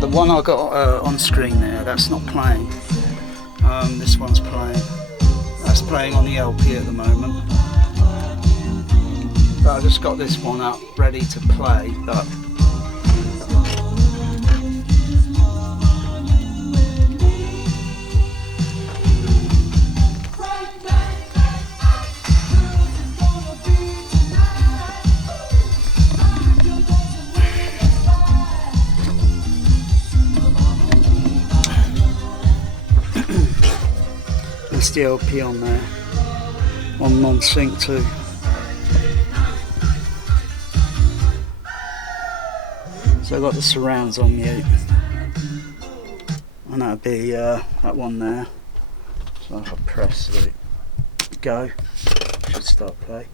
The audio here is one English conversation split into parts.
The one I got on screen there, that's not playing. This one's playing. That's playing on the LP at the moment. But I just got this one up ready to play. But it's the LP on there, on non-sync too. So I've got the surrounds on mute, and that'd be that one there. So if I press the go, it should start play.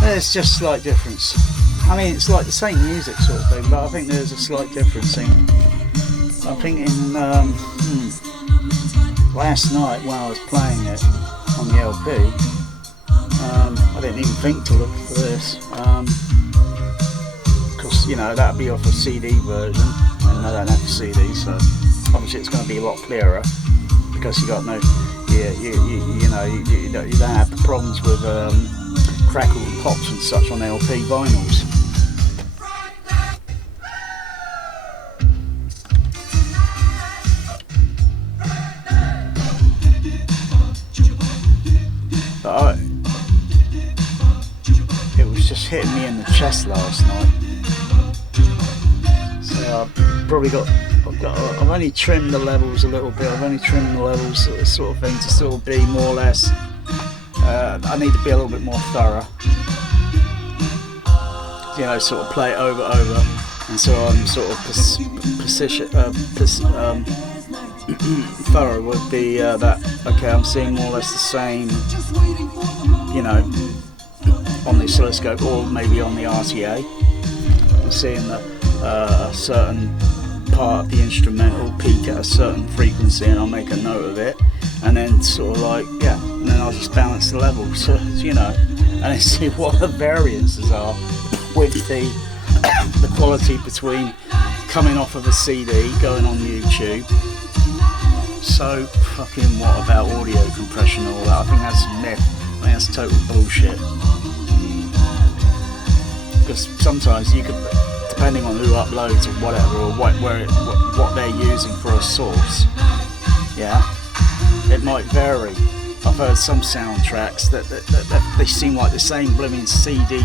There's just slight difference. I mean, it's like the same music sort of thing, but I think there's a slight difference in. I'm thinking last night when I was playing it on the LP, I didn't even think to look for this, because you know that'd be off a CD version, and I don't have a CD, so obviously it's going to be a lot clearer because you got no, you don't have the problems with crackle and pops and such on LP vinyls. But it was just hitting me in the chest last night, so I've probably I've only trimmed the levels a little bit. I've only trimmed the levels sort of thing to sort of be more or less. I need to be a little bit more thorough, you know, sort of play it over, and so I'm sort of thorough would be that. Okay, I'm seeing more or less the same, you know, on the oscilloscope or maybe on the RTA. I'm seeing that a certain part of the instrumental peak at a certain frequency, and I'll make a note of it, and then sort of like, yeah, and then I'll just balance the levels, so, you know, and then see what the variances are with the quality between coming off of a CD, going on YouTube. So fucking what about audio compression and all that? I think that's a myth. I think that's total bullshit. Because sometimes you could, depending on who uploads or whatever, or what they're using for a source, yeah, it might vary. I've heard some soundtracks that they seem like the same blooming CD,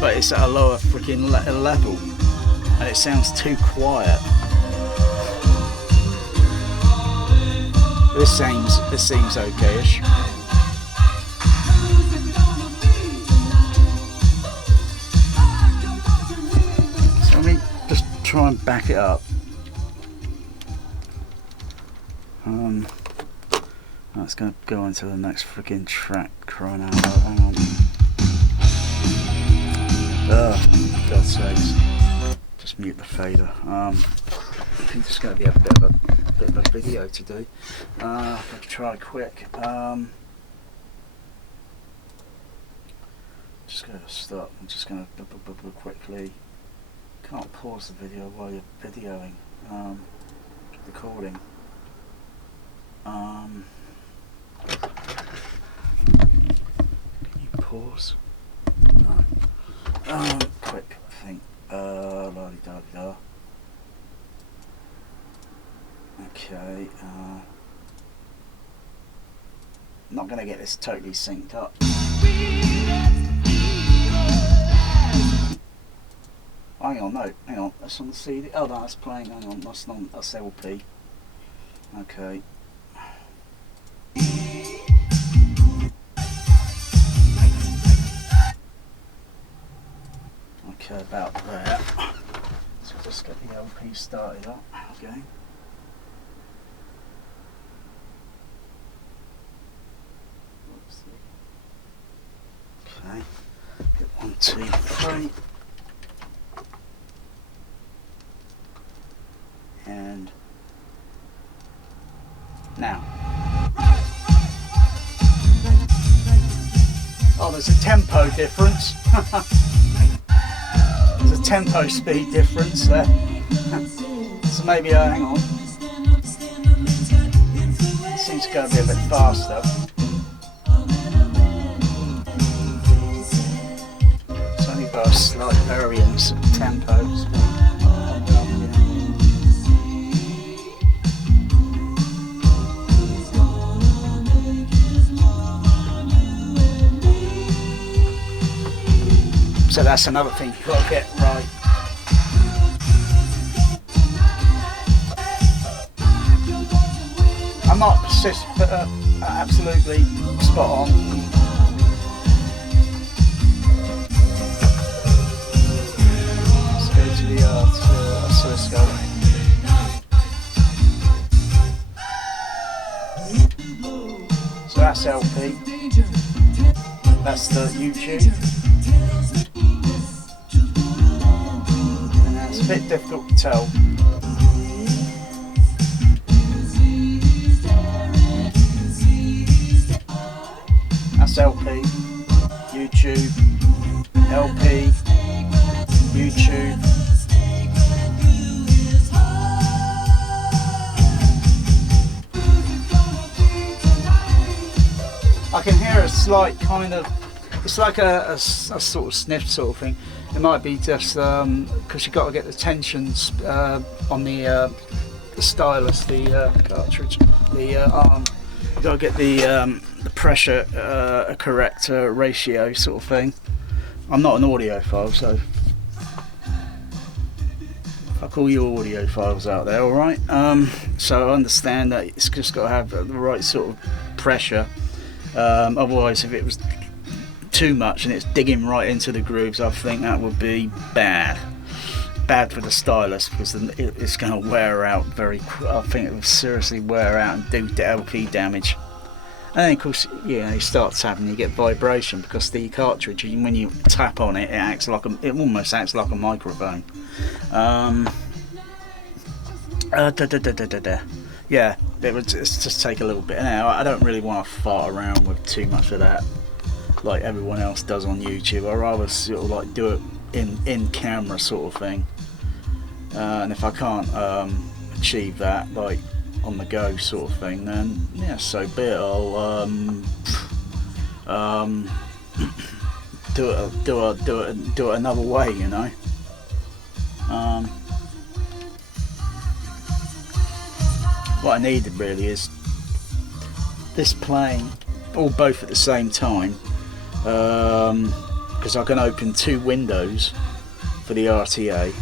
but it's at a lower freaking level, and it sounds too quiet. This seems okayish. So let me just try and back it up. That's going to go into the next freaking track, crying out loud. Hang on. Oh, God's sakes. Just mute the fader. I think there's going to be a bit of a video to do. I'll try quick. Just going to stop. I'm just going to quickly. Can't pause the video while you're videoing. Recording. Can you pause? No. Quick thing. La-di-da-di-da. Okay. Not going to get this totally synced up. Hang on, no, hang on. That's on the CD. Oh, no, that's playing. Hang on, that's LP. Okay. Okay, about there. So just get the LP started up again. Okay, get 1, 2, 3. And now. there's a tempo difference. There's a tempo speed difference there. So maybe, hang on. It seems to go a bit faster. It's only got a slight variance of tempo speed. So that's another thing you've got to get right. I'm not absolutely spot on. Let's go to the oscilloscope. So that's LP. That's the YouTube. It's a bit difficult to tell. That's LP, YouTube, LP, YouTube. I can hear a slight kind of, it's like a sort of sniff sort of thing. It might be just because you've got to get the tensions on the stylus, the cartridge, the arm. You've got to get the pressure correct ratio sort of thing. I'm not an audiophile, so fuck all your audiophiles out there, alright? So I understand that it's just got to have the right sort of pressure. Otherwise, if it was too much and it's digging right into the grooves, I think that would be bad for the stylus, because it's going to wear out I think it will seriously wear out and do LP damage. And then of course, yeah, you start tapping, you get vibration because the cartridge, when you tap on it, it almost acts like a microphone. Yeah, it would just take a little bit. Now, I don't really want to fart around with too much of that like everyone else does on YouTube. I rather sort of like do it in camera sort of thing. And if I can't achieve that, like on the go sort of thing, then yeah, so be it. I'll do it another way, you know. What I needed really is this playing or both at the same time, because I can open two windows for the RTA,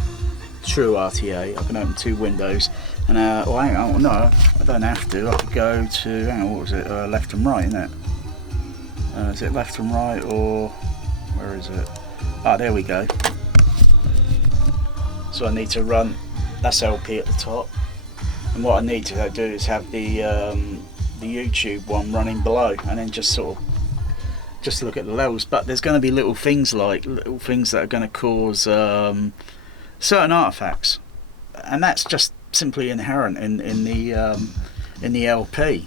true RTA. I can open two windows, and well, hang on, no, I don't have to. I could go to, hang on, what was it? Left and right, isn't it? Is it left and right, or where is it? Ah, there we go. So I need to run, that's LP at the top, and what I need to do is have the YouTube one running below, and then just sort of just look at the levels. But there's going to be little things that are going to cause certain artifacts, and that's just simply inherent in the LP.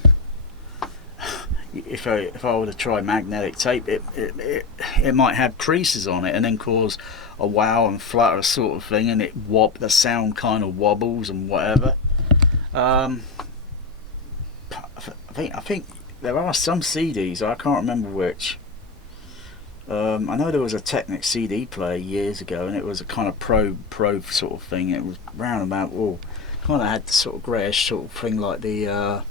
If I were to try magnetic tape, it might have creases on it and then cause a wow and flutter sort of thing, and the sound kind of wobbles and whatever. I think there are some CDs, I can't remember which. I know there was a Technics CD player years ago, and it was a kind of pro sort of thing. It was round about, kind of had the sort of greyish sort of thing, like the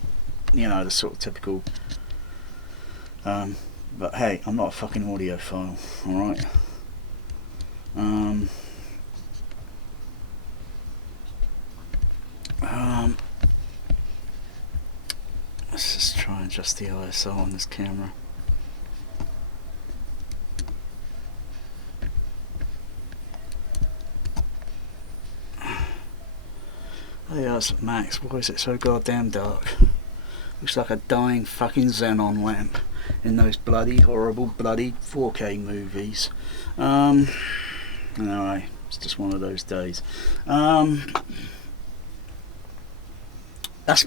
the sort of typical. But hey, I'm not a fucking audiophile, alright? Let's just try and adjust the ISO on this camera. Hey, that's Max. Why is it so goddamn dark? Looks like a dying fucking xenon lamp in those bloody horrible bloody 4K movies. Anyway, it's just one of those days. That's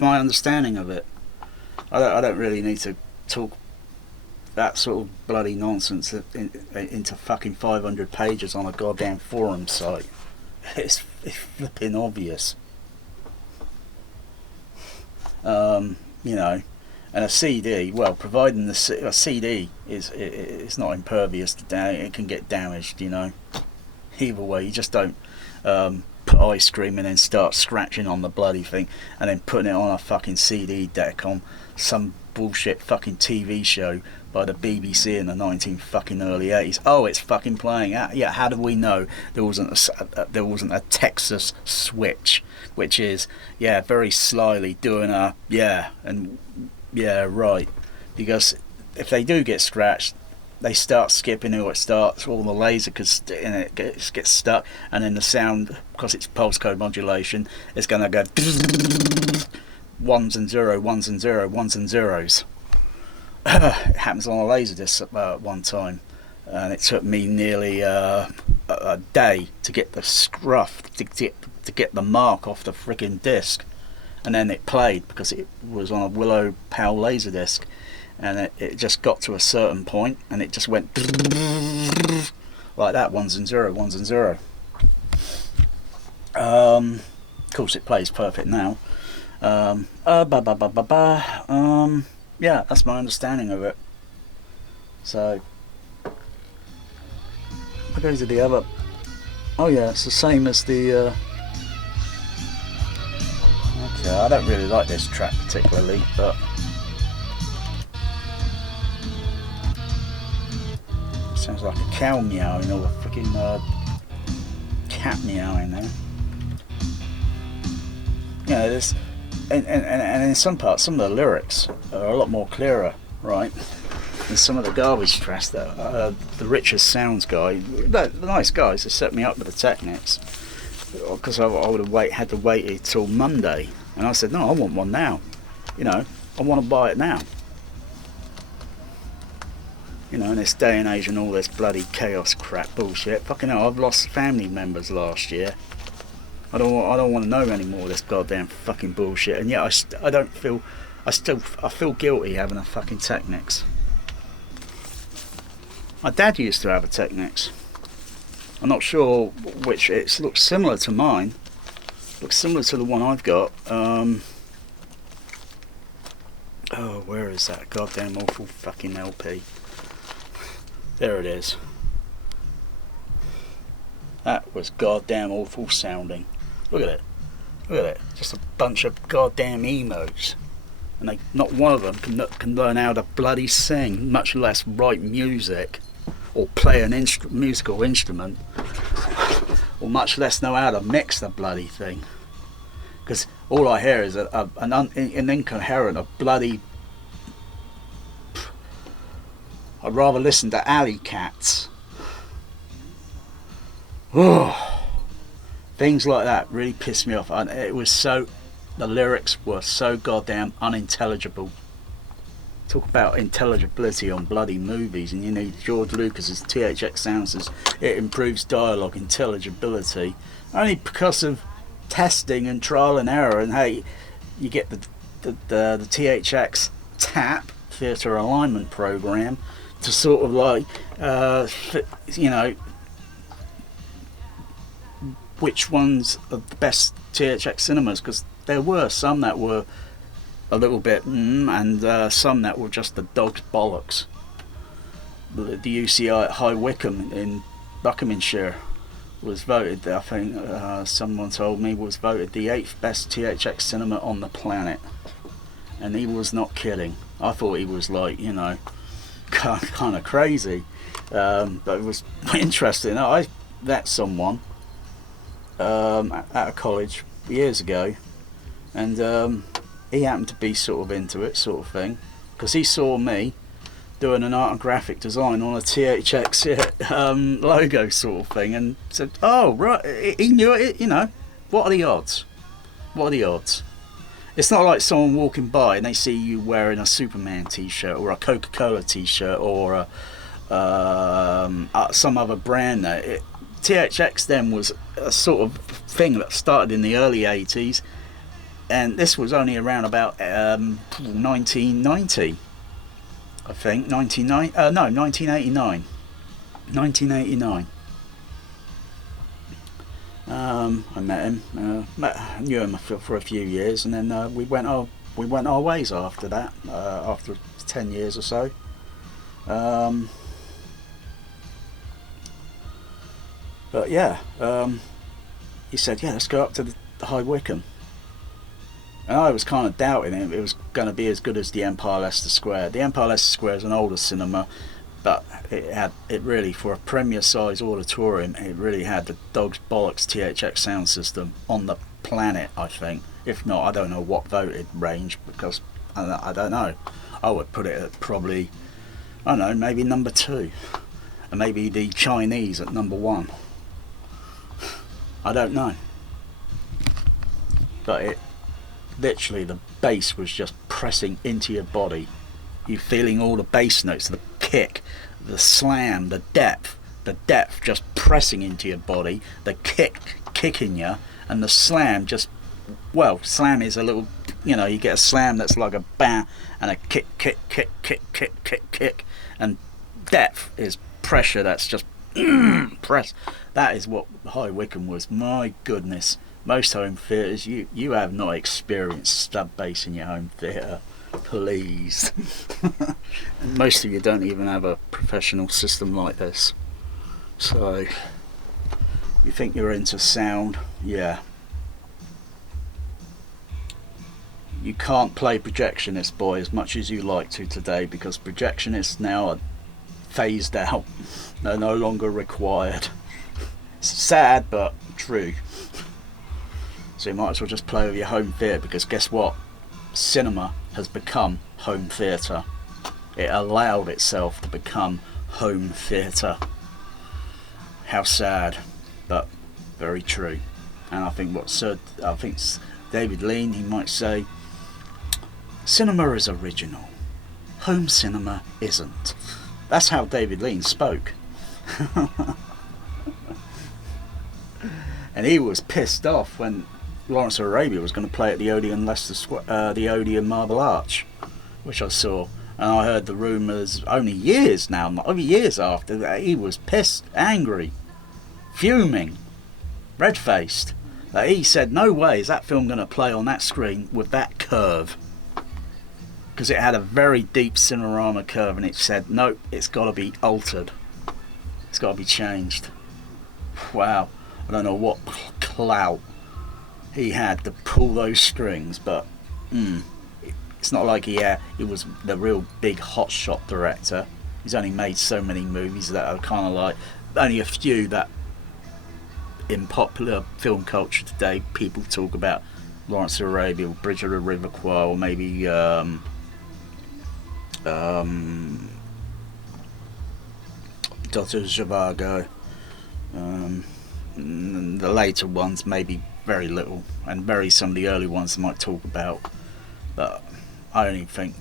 my understanding of it. I don't really need to talk that sort of bloody nonsense into fucking 500 pages on a goddamn forum site. It's flipping obvious. You know, and a CD, well, providing a CD is not impervious to damage, it can get damaged, you know. Either way, you just don't put ice cream and then start scratching on the bloody thing and then putting it on a fucking CD deck on some bullshit fucking TV show by the BBC in the 19 fucking early 80s. Oh, it's fucking playing. Yeah, how do we know there wasn't a Texas switch, which is, yeah, very slyly doing a yeah and yeah, right, because if they do get scratched, they start skipping, or it starts, all the laser and it gets stuck, and then the sound, because it's pulse code modulation, is going to go ones and zeros. It happens on a laser disc one time, and it took me nearly a day to get the scruff, to get the mark off the friggin' disc, and then it played because it was on a Willow PAL laser disc, and it just got to a certain point and it just went like that, ones and zero. Of course it plays perfect now. Yeah, that's my understanding of it. So what goes to the other? Oh yeah, it's the same as the okay, I don't really like this track particularly, but it sounds like a cow meowing or a freaking cat meowing there. You know, this and in some parts, some of the lyrics are a lot more clearer, right? And some of the garbage trash that the Richest Sounds guy, the nice guys, have set me up with the Technics, because I would have had to wait until Monday, and I said no, I want one now. You know, I want to buy it now. You know, in this day and age and all this bloody chaos crap bullshit. Fucking hell, I've lost family members last year. I don't want to know any more of this goddamn fucking bullshit. And yet I feel guilty having a fucking Technics. My dad used to have a Technics. I'm not sure which. It looks similar to mine. Looks similar to the one I've got. Oh, where is that goddamn awful fucking LP? There it is. That was goddamn awful sounding. Look at it. Look at it. Just a bunch of goddamn emos. And not one of them can learn how to bloody sing, much less write music or play an musical instrument, or much less know how to mix the bloody thing. Because all I hear is an incoherent, a bloody... I'd rather listen to Alley Cats. Things like that really pissed me off. And the lyrics were so goddamn unintelligible. Talk about intelligibility on bloody movies, and you need George Lucas's THX sound says it improves dialogue intelligibility only because of testing and trial and error. And hey, you get the THX TAP, theatre alignment program, to sort of like you know, which ones are the best THX cinemas, because there were some that were a little bit and some that were just the dog's bollocks. The UCI at High Wycombe in Buckinghamshire was voted, I think someone told me, was voted the 8th best THX cinema on the planet, and he was not kidding. I thought he was, like, you know, kind of crazy, but it was interesting. I met someone at a college years ago, and he happened to be sort of into it, sort of thing, because he saw me doing an art and graphic design on a THX logo sort of thing, and said, oh right, he knew it, you know. What are the odds? It's not like someone walking by and they see you wearing a Superman t-shirt or a Coca-Cola t-shirt or some other brand. THX then was a sort of thing that started in the early 80s, and this was only around about 1990. I think 1989. 1989. I met him. Knew him for a few years, and then we went our ways after that. After 10 years or so. But yeah, he said, "Yeah, let's go up to the High Wycombe." And I was kind of doubting it was going to be as good as the Empire Leicester Square. The Empire Leicester Square is an older cinema, but it really, for a premier size auditorium, it really had the dog's bollocks THX sound system on the planet, I think. If not, I don't know what voted range, because I don't know. I would put it at probably, I don't know, maybe number 2, and maybe the Chinese at number 1. I don't know, but it literally, the bass was just pressing into your body. You feeling all the bass notes, the kick, the slam, the depth just pressing into your body, the kick kicking you, and the slam just, well, slam is a little, you get a slam that's like a bam, and a kick, and depth is pressure that's just press. That is what High Wycombe was. My goodness. Most home theatres, you have not experienced stud bass in your home theatre. Please. Most of you don't even have a professional system like this. So, you think you're into sound? Yeah. You can't play projectionist, boy, as much as you like to today, because projectionists now are phased out. They're no longer required. It's sad, but true. So you might as well just play with your home theatre, because guess what? Cinema has become home theatre. It allowed itself to become home theatre. How sad, but very true. And I think David Lean, he might say, cinema is original, home cinema isn't. That's how David Lean spoke. And he was pissed off when Lawrence of Arabia was going to play at the Odeon the Odeon Marble Arch, which I saw, and I heard the rumours only years after that. He was pissed, angry, fuming, red-faced, that he said, no way is that film going to play on that screen with that curve, because it had a very deep Cinerama curve, and it said, no, it's got to be altered, it's got to be changed. Wow, I don't know what clout he had to pull those strings, but it's not like he was the real big hotshot director. He's only made so many movies that are kind of like, only a few that in popular film culture today people talk about. Lawrence of Arabia, or Bridge of the River Kwai, or maybe Dr. Zhivago. The later ones maybe very little, and some of the early ones I might talk about, but I only think,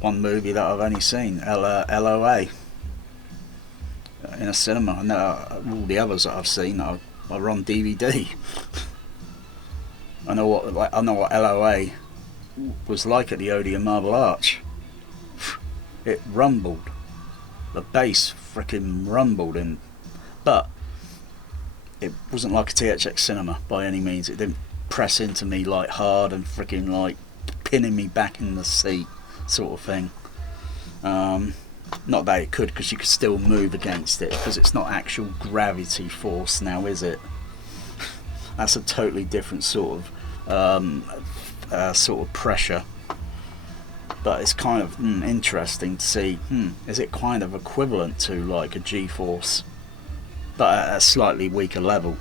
one movie that I've only seen, LOA, in a cinema, and all the others that I've seen are on DVD. I know what LOA was like at the Odeon Marble Arch. It rumbled, the bass freaking rumbled, but it wasn't like a THX cinema by any means. It didn't press into me like hard and freaking like pinning me back in the seat sort of thing. Not that it could, because you could still move against it, because it's not actual gravity force now, is it? That's a totally different sort of pressure. But it's kind of interesting to see, is it kind of equivalent to like a G-force, but at a slightly weaker level,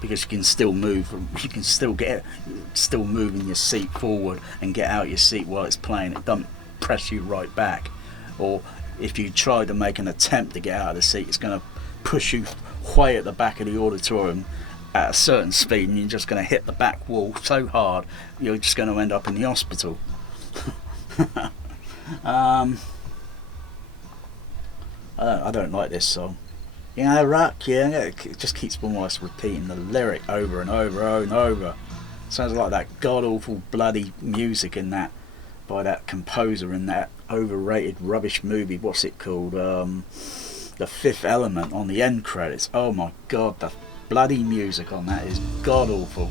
because you can still move, you can still still moving your seat forward and get out your seat while it's playing. It doesn't press you right back, or if you try to make an attempt to get out of the seat, it's going to push you way at the back of the auditorium at a certain speed, and you're just going to hit the back wall so hard you're just going to end up in the hospital. I don't like this song. Rock, it just keeps almost repeating the lyric over and over and over. Sounds like that god awful bloody music in that by that composer in that overrated rubbish movie. What's it called? The Fifth Element on the end credits. Oh my god, the bloody music on that is god awful.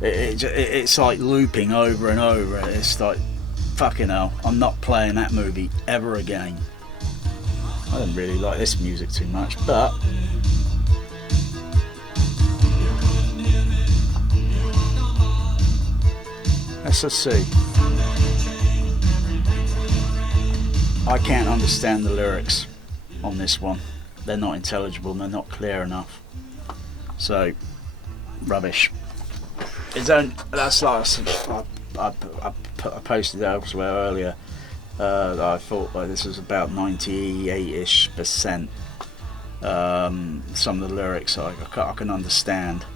It's like looping over and over. It's like, fucking hell, I'm not playing that movie ever again. I don't really like this music too much, but let's just see. I can't understand the lyrics on this one. They're not intelligible, they're not clear enough. So, rubbish. That's like I posted elsewhere earlier. I thought this was about 98-ish%. Some of the lyrics I can understand.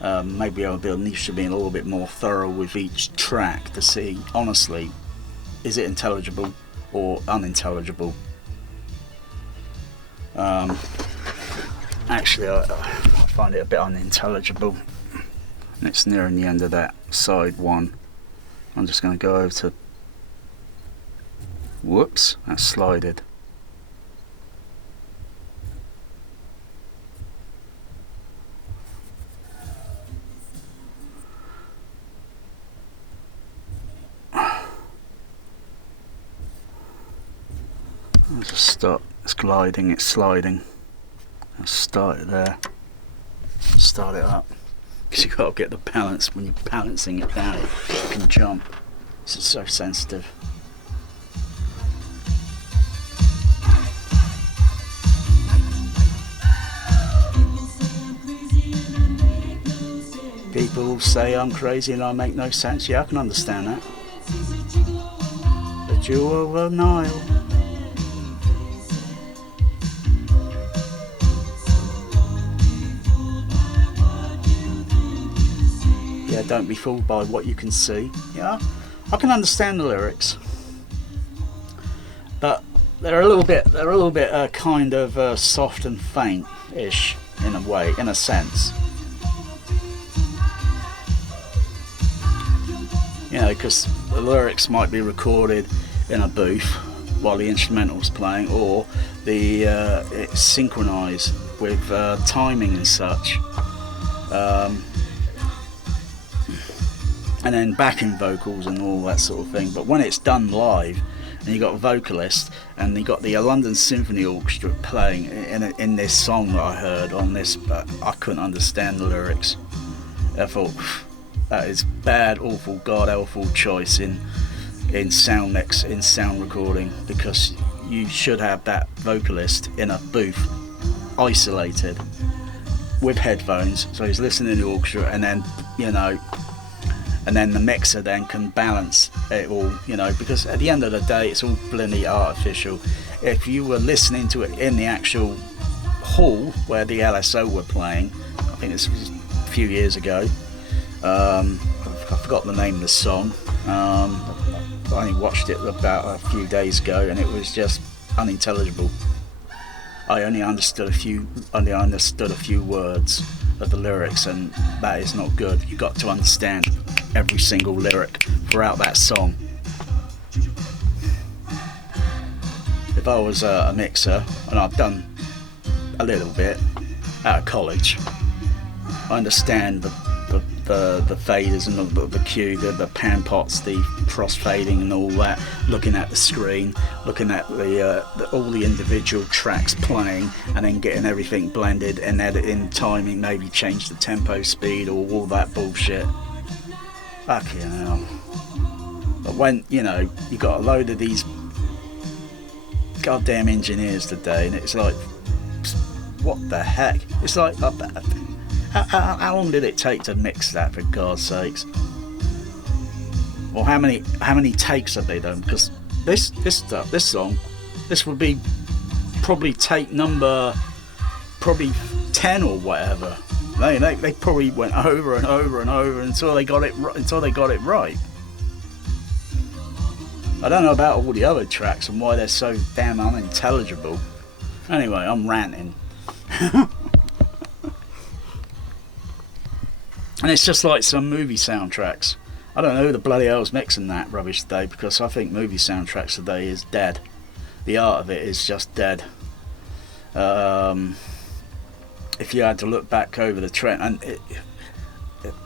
Maybe I should be a little bit more thorough with each track to see, honestly, is it intelligible or unintelligible. Actually, I find it a bit unintelligible. And it's nearing the end of that side one. I'm just going to go over to... Whoops, that slided. I'll just stop. It's gliding, it's sliding. I'll start it there. Start it up. Because you've got to get the balance. When you're balancing it down, it can jump. This is so sensitive. People say I'm crazy and I make no sense. Yeah, I can understand that. The jewel of the Nile. Yeah, don't be fooled by what you can see. Yeah, I can understand the lyrics, but they're a little bit kind of soft and faint-ish in a way, in a sense. You know, because the lyrics might be recorded in a booth while the instrumental's playing, or it's synchronized with timing and such. And then backing vocals and all that sort of thing. But when it's done live, and you got a vocalist, and you got the London Symphony Orchestra playing in this song that I heard on this, but I couldn't understand the lyrics. I thought, that is bad, awful, god awful choice in sound mix, in sound recording, because you should have that vocalist in a booth, isolated, with headphones, so he's listening to the orchestra, and then, you know, and then the mixer then can balance it all, you know, because at the end of the day it's all bloody artificial. If you were listening to it in the actual hall where the LSO were playing, I think this was a few years ago, I forgot the name of the song, I only watched it about a few days ago, and it was just unintelligible. I only understood a few words of the lyrics, and that is not good. You've got to understand every single lyric throughout that song. If I was a mixer, and I've done a little bit out of college, I understand the faders and the cue, the pan pots, the cross fading and all that, looking at the screen, looking at all the individual tracks playing, and then getting everything blended and editing, timing, maybe change the tempo, speed, or all that bullshit. Fucking hell. But when, you know, you got a load of these goddamn engineers today, and it's like, what the heck? It's like, how long did it take to mix that, for God's sakes? Or how many takes have they done? Because this song, this would be probably take number 10 or whatever. They probably went over and over and over until they got it right. I don't know about all the other tracks and why they're so damn unintelligible. Anyway, I'm ranting. And it's just like some movie soundtracks. I don't know who the bloody hell's mixing that rubbish today, because I think movie soundtracks today is dead. The art of it is just dead. If you had to look back over the trend,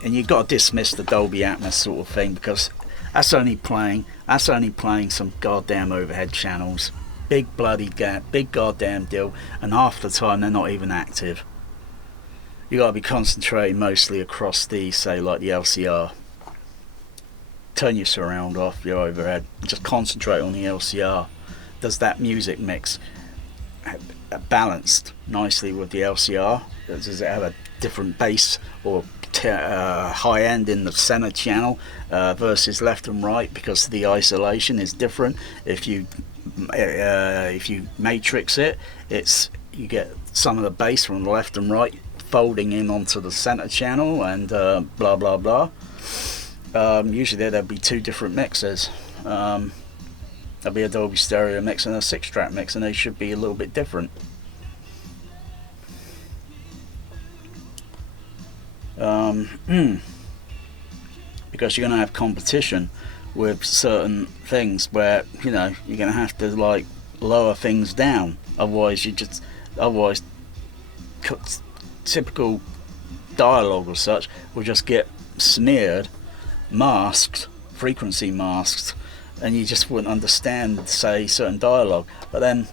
and you've got to dismiss the Dolby Atmos sort of thing, because that's only playing some goddamn overhead channels. Big goddamn deal, and half the time they're not even active. You got to be concentrating mostly across the, say, like the LCR. Turn your surround off, your overhead. Just concentrate on the LCR. Does that music mix balanced nicely with the LCR? Does it have a different bass or high end in the center channel versus left and right, because the isolation is different? If you matrix it, you get some of the bass from the left and right folding in onto the center channel, and blah blah blah. Usually there'll be two different mixers. There'll be a Dolby Stereo mix and a 6-track mix, and they should be a little bit different. Because you're going to have competition with certain things where, you know, you're going to have to like lower things down. Otherwise typical dialogue or such will just get smeared, masked, frequency masked, and you just wouldn't understand, say, certain dialogue. But then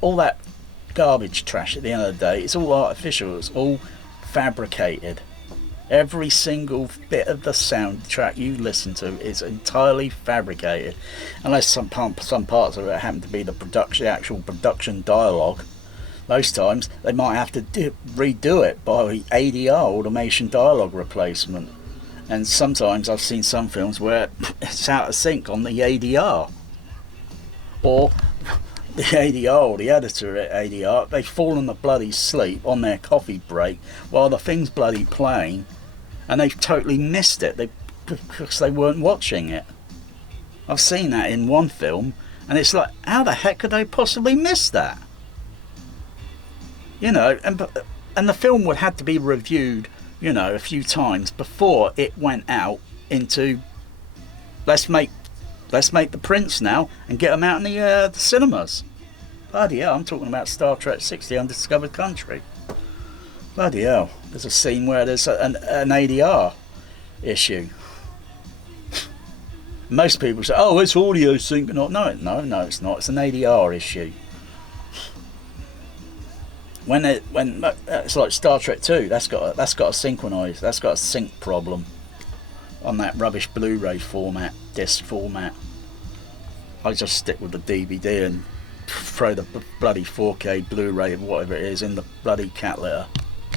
all that garbage trash at the end of the day, it's all artificial, it's all fabricated. Every single bit of the soundtrack you listen to is entirely fabricated, unless some parts of it happen to be the actual production dialogue. Most times they might have to redo it by ADR, automation dialogue replacement. And sometimes I've seen some films where it's out of sync on the ADR, or the ADR or the editor at ADR, they've fallen the bloody sleep on their coffee break while the thing's bloody playing, and they've totally missed it because they weren't watching it. I've seen that in one film, and it's like, how the heck could they possibly miss that? You know, and the film would have to be reviewed, you know, a few times before it went out into, let's make the prints now and get them out in the cinemas. Bloody hell, I'm talking about Star Trek 60, Undiscovered Country. Bloody hell, there's a scene where there's an ADR issue. Most people say, oh, it's audio sync. No, it's not. It's an ADR issue. When it's like Star Trek 2, that's got a synchronize, that's got a sync problem on that rubbish Blu-ray format, disc format. I just stick with the DVD and throw the bloody 4K Blu-ray, whatever it is, in the bloody cat litter.